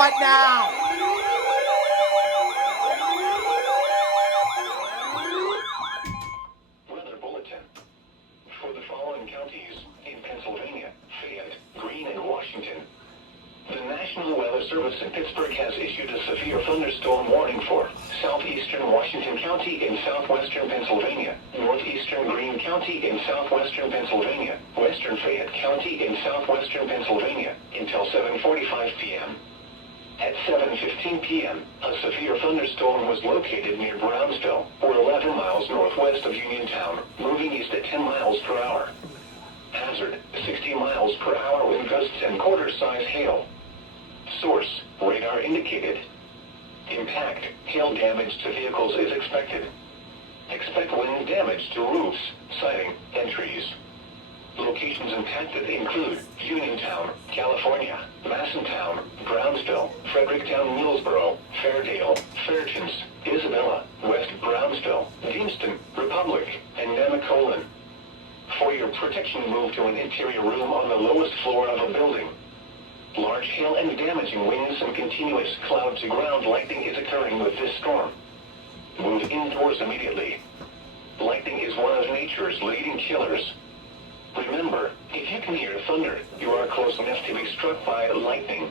What now? Weather bulletin. For the following counties in Pennsylvania, Fayette, Greene, and Washington, the National Weather Service in Pittsburgh has issued a severe thunderstorm warning for southeastern Washington County in southwestern Pennsylvania, northeastern Greene County in southwestern Pennsylvania, western Fayette County in southwestern Pennsylvania, until 7:45 p.m. At 7:15 p.m., a severe thunderstorm was located near Brownsville, or 11 miles northwest of Uniontown, moving east at 10 miles per hour. Hazard, 60 miles per hour wind gusts and quarter-size hail. Source, radar indicated. Impact, hail damage to vehicles is expected. Expect wind damage to roofs, siding, and trees. Locations impacted include Uniontown, California, Massentown, Brownsville, Fredericktown, Millsboro, Fairdale, Fairchance, Isabella, West Brownsville, Deanston, Republic, and Nemacolin. For your protection, move to an interior room on the lowest floor of a building. Large hail and damaging winds and continuous cloud-to-ground lightning is occurring with this storm. Move indoors immediately. Lightning is one of nature's leading killers. Remember, if you can hear thunder, you are close enough to be struck by lightning.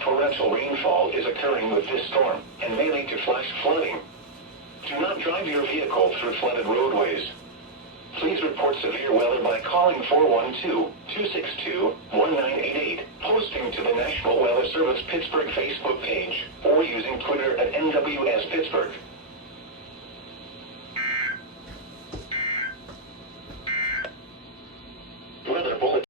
Torrential rainfall is occurring with this storm and may lead to flash flooding. Do not drive your vehicle through flooded roadways. Please report severe weather by calling 412-262-1988, posting to the National Weather Service Pittsburgh Facebook page, or using Twitter at NWS Pittsburgh.